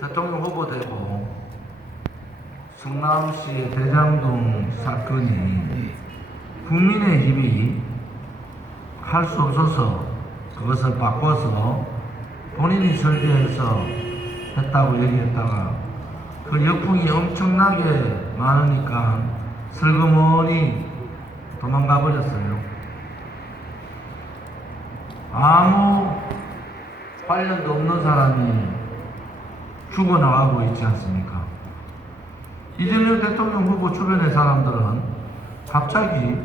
대통령 후보 되고 성남시 대장동 사건이 국민의힘이 할 수 없어서 그것을 바꿔서 본인이 설계해서 했다고 얘기했다가 그 역풍이 엄청나게 많으니까 슬그머니 도망가 버렸어요. 아무 관련도 없는 사람이 죽어나가고 있지 않습니까? 이재명 대통령 후보 주변의 사람들은 갑자기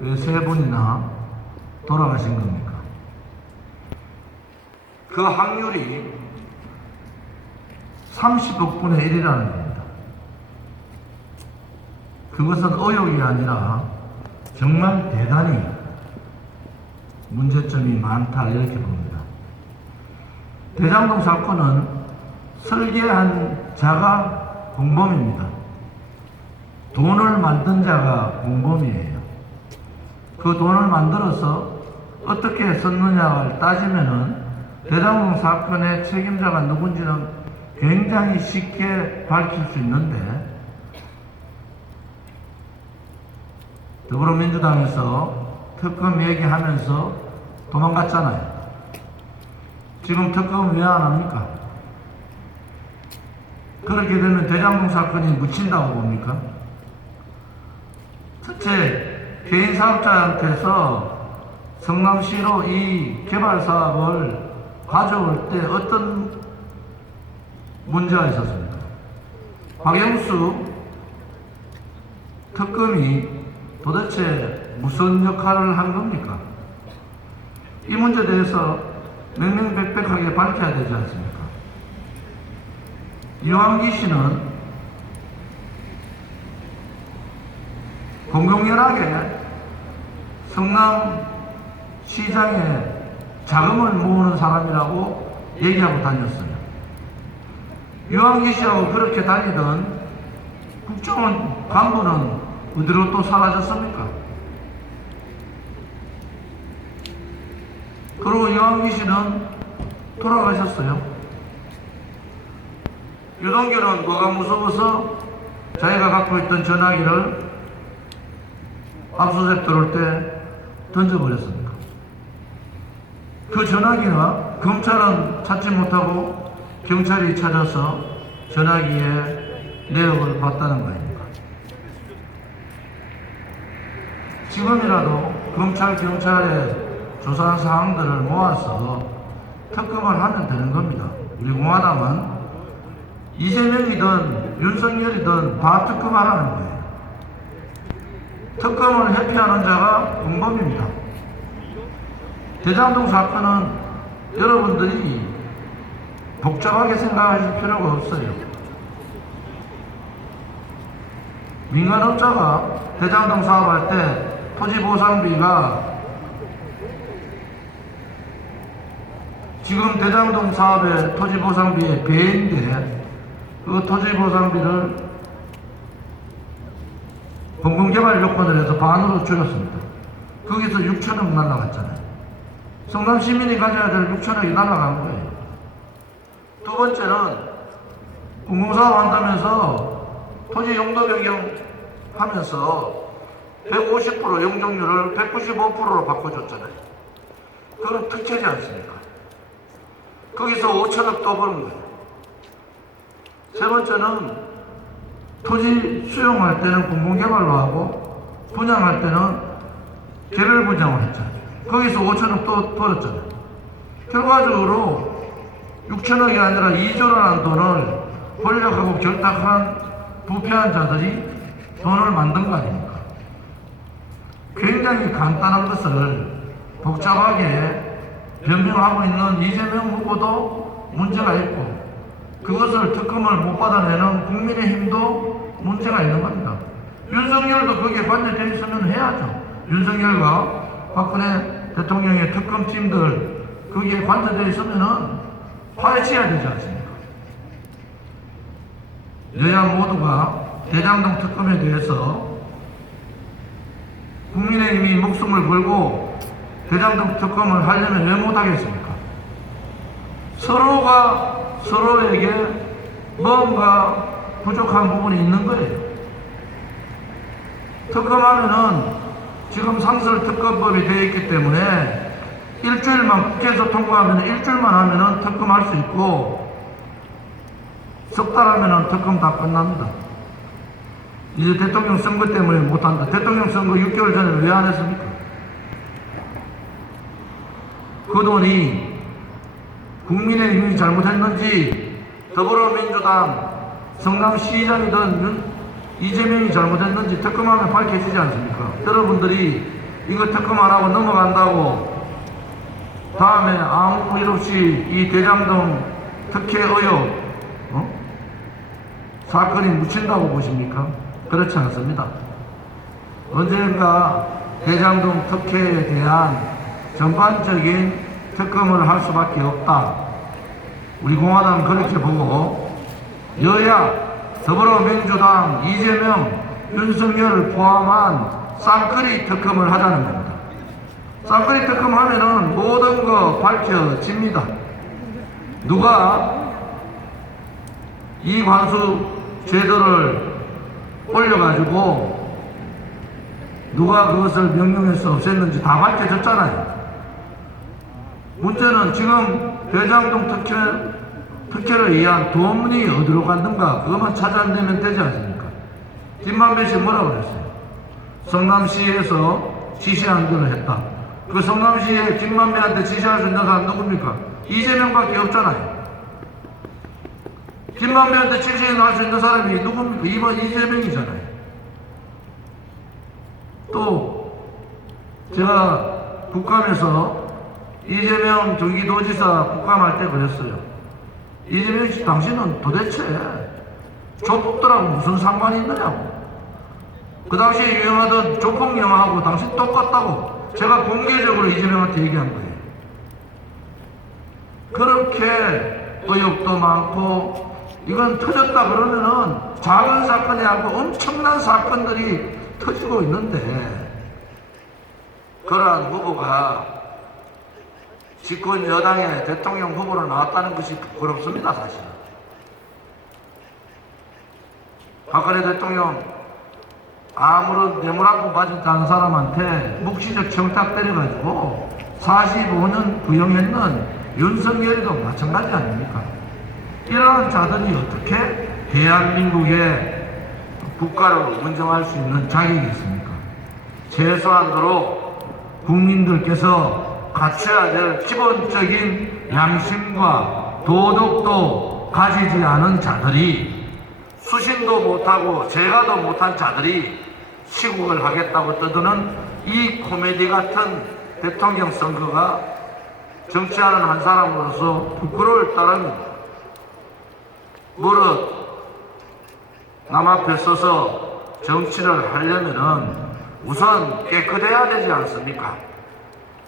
왜 3분이나 돌아가신 겁니까? 그 확률이 30억분의 1이라는 겁니다. 그것은 의혹이 아니라 정말 대단히 문제점이 많다 이렇게 봅니다. 대장동 사건은 설계한 자가 공범입니다. 돈을 만든 자가 공범이에요. 그 돈을 만들어서 어떻게 썼느냐를 따지면은 대장동 사건의 책임자가 누군지는 굉장히 쉽게 밝힐 수 있는데 더불어민주당에서 특검 얘기하면서 도망갔잖아요. 지금 특검은 왜 안 합니까? 그렇게 되면 대장동 사건이 묻힌다고 봅니까? 첫째, 개인 사업자한테서 성남시로 이 개발 사업을 가져올 때 어떤 문제가 있었습니까? 박영수 특검이 도대체 무슨 역할을 한 겁니까? 이 문제에 대해서 명명백백하게 밝혀야 되지 않습니까? 이완기 씨는 공공연하게 성남시장에 자금을 모으는 사람이라고 얘기하고 다녔어요. 이완기 씨하고 그렇게 다니던 국정원 간부는 어디로 또 사라졌습니까? 그리고 이완기 씨는 돌아가셨어요. 유동규는 뭐가 무서워서 자기가 갖고 있던 전화기를 압수수색 들어올 때 던져버렸습니까? 그 전화기가 검찰은 찾지 못하고 경찰이 찾아서 전화기의 내역을 봤다는 거 아닙니까? 지금이라도 검찰, 경찰의 조사한 사항들을 모아서 특검을 하면 되는 겁니다. 우리 공화당은 이재명이든 윤석열이든 다 특검하라는 거예요. 특검을 회피하는 자가 공범입니다. 대장동 사건은 여러분들이 복잡하게 생각하실 필요가 없어요. 민간업자가 대장동 사업할 때 토지보상비가 지금 대장동 사업의 토지보상비의 배인데 그 토지보상비를 공공개발 요건을 해서 반으로 줄였습니다. 거기서 6천억 날라갔잖아요. 성남 시민이 가져야 될 6천억이 날라간 거예요. 두 번째는 공공사업 한다면서 토지 용도 변경하면서 150% 용적률을 195%로 바꿔줬잖아요. 그건 특혜지 않습니까? 거기서 5천억 더 버는 거예요. 세 번째는 토지 수용할 때는 공공개발로 하고 분양할 때는 개별 분양을 했잖아요. 거기서 5천억 또 벌었잖아요. 결과적으로 6천억이 아니라 2조라는 돈을 권력하고 결탁한 부패한 자들이 돈을 만든 거 아닙니까? 굉장히 간단한 것을 복잡하게 변명하고 있는 이재명 후보도 문제가 있고 그것을 특검을 못 받아내는 국민의힘도 문제가 있는 겁니다. 윤석열도 거기에 관여되어 있으면 해야죠. 윤석열과 박근혜 대통령의 특검팀들 거기에 관여되어 있으면 파헤쳐야 되지 않습니까? 여야 모두가 대장동 특검에 대해서 국민의힘이 목숨을 걸고 대장동 특검을 하려면 왜 못하겠습니까? 서로가 서로에게 뭔가 부족한 부분이 있는 거예요. 특검하면은 지금 상설특검법이 되어 있기 때문에 일주일만 국회에서 통과하면 일주일만 하면은 특검할 수 있고 석 달 하면은 특검 다 끝납니다. 이제 대통령 선거 때문에 못한다. 대통령 선거 6개월 전에 왜 안 했습니까? 그 돈이 국민의힘이 잘못했는지 더불어민주당 성남시장이든 이재명이 잘못했는지 특검하면 밝혀지지 않습니까? 여러분들이 이거 특검 안 하고 넘어간다고 다음에 아무 일 없이 이 대장동 특혜 의혹 사건이 묻힌다고 보십니까? 그렇지 않습니다. 언젠가 대장동 특혜에 대한 전반적인 특검을 할 수밖에 없다. 우리 공화당은 그렇게 보고 여야 더불어민주당 이재명 윤석열을 포함한 쌍끌이 특검을 하자는 겁니다. 쌍끌이 특검 하면은 모든 거 밝혀집니다. 누가 이관수 제도를 올려가지고 누가 그것을 명령해서 없앴는지 다 밝혀졌잖아요. 문제는 지금 대장동 특혜를 의한 돈이 어디로 갔는가 그것만 찾아내면 되지 않습니까? 김만배 씨 뭐라고 그랬어요? 성남시에서 지시한 대로 했다. 그 성남시에 김만배한테 지시할 수 있는 사람 누굽니까? 이재명밖에 없잖아요. 김만배한테 지시할 수 있는 사람이 누굽니까? 이번 이재명이잖아요. 또 제가 국감에서 이재명 경기도지사 국감할 때 그랬어요. 이재명 씨 당신은 도대체 조폭들하고 무슨 상관이 있느냐고. 그 당시에 유행하던 조폭 영화하고 당신 똑같다고 제가 공개적으로 이재명한테 얘기한 거예요. 그렇게 의혹도 많고 이건 터졌다 그러면은 작은 사건이 아니고 엄청난 사건들이 터지고 있는데 그러한 후보가 집권 여당의 대통령 후보로 나왔다는 것이 부끄럽습니다. 사실은 박근혜 대통령 아무런 뇌물하고 맞은 다른 사람한테 묵시적 청탁 때려가지고 45년 구형했는 윤석열이도 마찬가지 아닙니까? 이러한 자들이 어떻게 대한민국의 국가를 운영할 수 있는 자격이 있습니까? 최소한도로 국민들께서 갖춰야 될 기본적인 양심과 도덕도 가지지 않은 자들이 수신도 못하고 제가도 못한 자들이 시국을 하겠다고 떠드는 이 코미디 같은 대통령 선거가 정치하는 한 사람으로서 부끄러울 따름입니다. 무릇 남 앞에 서서 정치를 하려면은 우선 깨끗해야 되지 않습니까?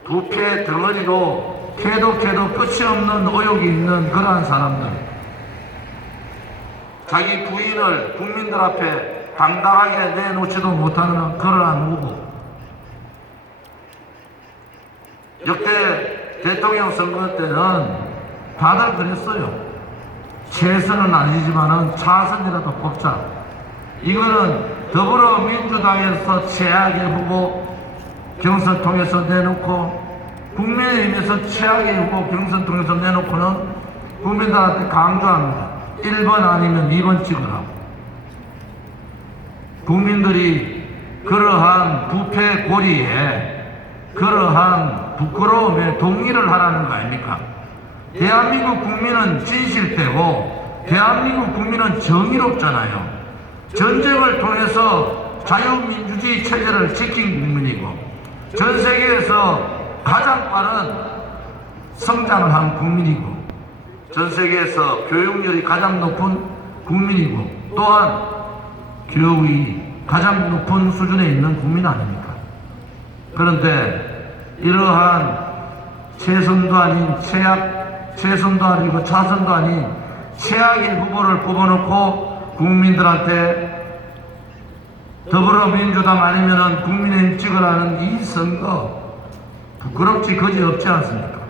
부패 덩어리로 캐도 끝이 없는 의혹이 있는 그러한 사람들, 자기 부인을 국민들 앞에 당당하게 내놓지도 못하는 그러한 후보, 역대 대통령 선거 때는 다들 그랬어요. 최선은 아니지만은 차선이라도 뽑자. 이거는 더불어민주당에서 최악의 후보 경선 통해서 내놓고 국민의힘에서 최악의 후보 경선 통해서 내놓고는 국민들한테 강조합니다. 1번 아니면 2번 찍으라고. 국민들이 그러한 부패 고리에 그러한 부끄러움에 동의를 하라는 거 아닙니까? 대한민국 국민은 진실되고 대한민국 국민은 정의롭잖아요. 전쟁을 통해서 자유민주주의 체제를 지킨 국민이고 전 세계에서 가장 빠른 성장을 한 국민이고 전 세계에서 교육열이 가장 높은 국민이고 또한 교육이 가장 높은 수준에 있는 국민 아닙니까? 그런데 이러한 최선도 아닌 최선도 아니고 차선도 아닌 최악의 후보를 뽑아놓고 국민들한테 더불어민주당 아니면은 국민의힘 찍으라는 이 선거 부끄럽지 거지 없지 않습니까?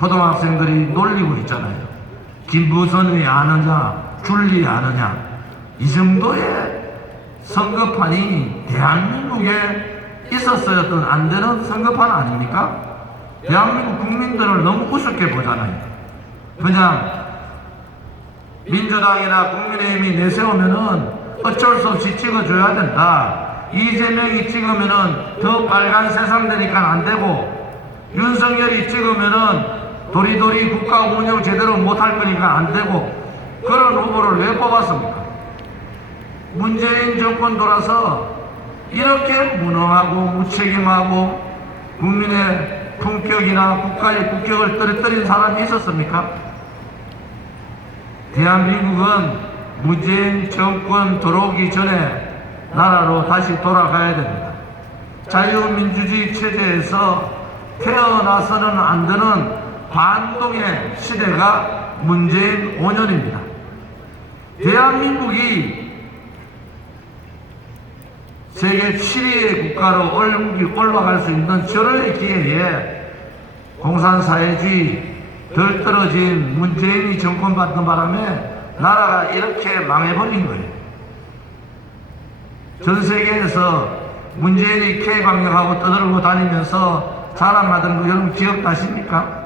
초등학생들이 놀리고 있잖아요. 김부선이 아느냐, 줄리 아느냐. 이 정도의 선거판이 대한민국에 있었어야든 안 되는 선거판 아닙니까? 대한민국 국민들을 너무 우습게 보잖아요. 그냥 민주당이나 국민의힘이 내세우면은 어쩔 수 없이 찍어줘야 된다. 이재명이 찍으면은 더 빨간 세상 되니까 안 되고, 윤석열이 찍으면은 도리도리 국가 운영 제대로 못할 거니까 안 되고, 그런 후보를 왜 뽑았습니까? 문재인 정권 돌아서 이렇게 무능하고 무책임하고 국민의 품격이나 국가의 국격을 떨어뜨린 사람이 있었습니까? 대한민국은 문재인 정권 들어오기 전에 나라로 다시 돌아가야 됩니다. 자유민주주의 체제에서 태어나서는 안 되는 반동의 시대가 문재인 5년입니다. 대한민국이 세계 7위의 국가로 올라갈 수 있는 절호의 기회에 공산사회주의 덜 떨어진 문재인이 정권 받는 바람에 나라가 이렇게 망해버린 거예요. 전 세계에서 문재인이 K방역하고 떠들고 다니면서 자랑하던 거 여러분 기억나십니까?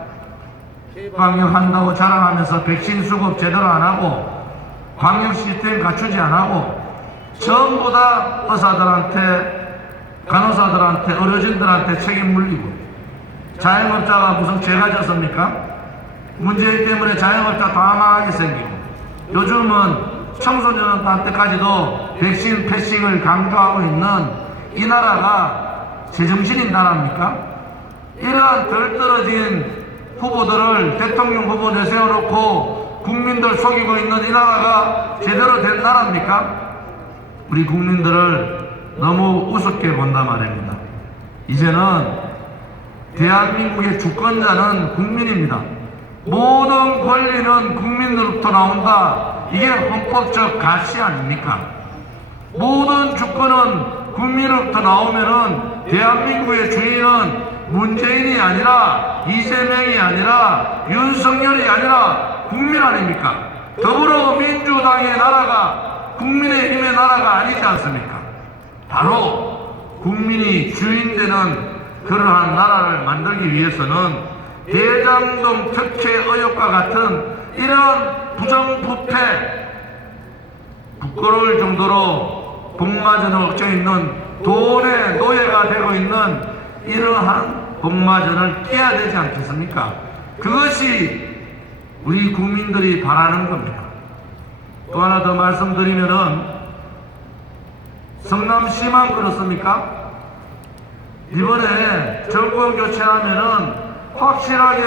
K방역한다고 자랑하면서 백신 수급 제대로 안 하고 방역 시스템 갖추지 안 하고 전부 다 의사들한테, 간호사들한테, 의료진들한테 책임 물리고, 자영업자가 무슨 죄가 졌습니까? 문재인 때문에 자영업자 다 망하게 생기고, 요즘은 청소년한테까지도 백신 패싱을 강조하고 있는 이 나라가 제정신인 나라입니까? 이러한 덜 떨어진 후보들을 대통령 후보 내세워놓고 국민들 속이고 있는 이 나라가 제대로 된 나라입니까? 우리 국민들을 너무 우습게 본단 말입니다. 이제는 대한민국의 주권자는 국민입니다. 모든 권리는 국민으로부터 나온다. 이게 헌법적 가치 아닙니까? 모든 주권은 국민으로부터 나오면은 대한민국의 주인은 문재인이 아니라 이재명이 아니라 윤석열이 아니라 국민 아닙니까? 더불어민주당의 나라가 국민의힘의 나라가 아니지 않습니까? 바로 국민이 주인되는 그러한 나라를 만들기 위해서는 대장동 특혜 의혹과 같은 이런 부정부패, 부끄러울 정도로 복마전을 얽혀 있는 돈의 노예가 되고 있는 이러한 복마전을 깨야 되지 않겠습니까? 그것이 우리 국민들이 바라는 겁니다. 또 하나 더 말씀드리면은, 성남시만 그렇습니까? 이번에 정권 교체하면은 확실하게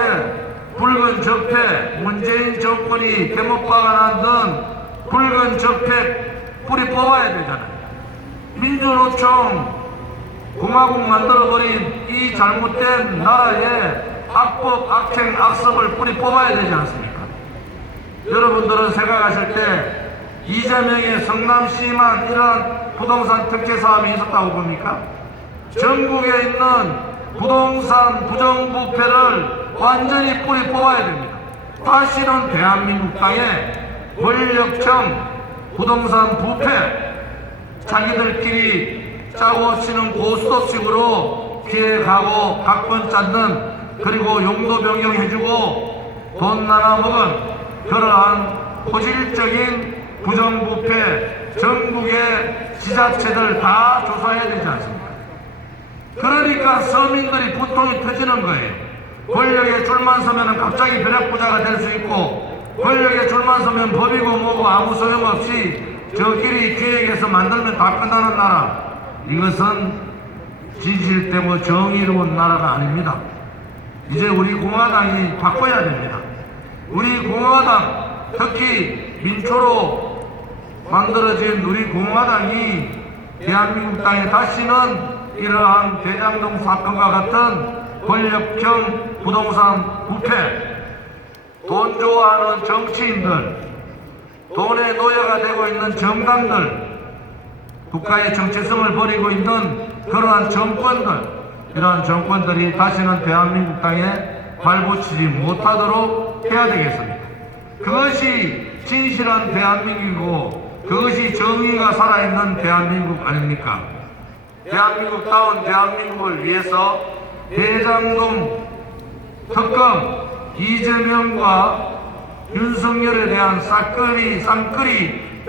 붉은 적폐, 문재인 정권이 대목박아 만든 붉은 적폐 뿌리 뽑아야 되잖아요. 민주노총 공화국 만들어버린 이 잘못된 나라에 악법, 악행, 악습을 뿌리 뽑아야 되지 않습니까? 여러분들은 생각하실 때 이재명의 성남시만 이런 부동산 특혜 사업이 있었다고 봅니까? 전국에 있는 부동산 부정부패를 완전히 뿌리 뽑아야 됩니다. 다시는 대한민국 땅에 권력형 부동산 부패, 자기들끼리 짜고 치는 고스톱식으로 기획하고 각본 짰는, 그리고 용도 변경해주고 돈 나눠먹은 그러한 포질적인 부정부패 전국의 지자체들 다 조사해야 되지 않습니까? 그러니까 서민들이 분통이 터지는 거예요. 권력에 줄만 서면 갑자기 벼락부자가 될 수 있고, 권력에 줄만 서면 법이고 뭐고 아무 소용없이 저끼리 기획해서 만들면 다 끝나는 나라, 이것은 진실되고 정의로운 나라가 아닙니다. 이제 우리 공화당이 바꿔야 됩니다. 우리 공화당, 특히 민초로 만들어진 우리 공화당이 대한민국 땅에 다시는 이러한 대장동 사건과 같은 권력형 부동산 부패, 돈 좋아하는 정치인들, 돈의 노예가 되고 있는 정당들, 국가의 정체성을 버리고 있는 그러한 정권들, 이러한 정권들이 다시는 대한민국 땅에 발붙이지 못하도록 해야 되겠습니다. 그것이 진실한 대한민국이고 그것이 정의가 살아있는 대한민국 아닙니까? 대한민국다운 대한민국을 위해서 대장동 특검 이재명과 윤석열에 대한 쌍끌이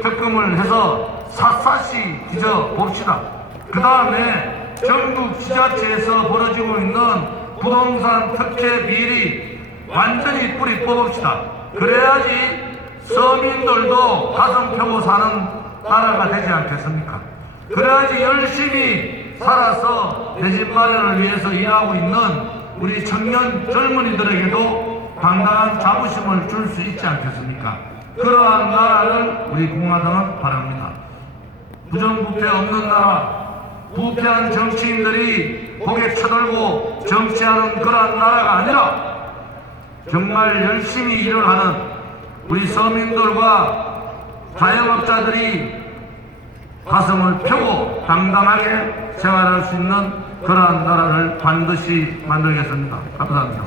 특검을 해서 샅샅이 뒤져봅시다. 그 다음에 전국 지자체에서 벌어지고 있는 부동산 특혜 비리 완전히 뿌리 뽑읍시다. 그래야지 서민들도 가슴 펴고 사는 나라가 되지 않겠습니까? 그래야지 열심히 살아서 내 집 마련을 위해서 일하고 있는 우리 청년 젊은이들에게도 당당한 자부심을 줄 수 있지 않겠습니까? 그러한 나라를 우리 공화당은 바랍니다. 부정부패 없는 나라, 부패한 정치인들이 고개 쳐들고 정치하는 그러한 나라가 아니라 정말 열심히 일을 하는 우리 서민들과 자영업자들이 가슴을 펴고 당당하게 생활할 수 있는 그러한 나라를 반드시 만들겠습니다. 감사합니다.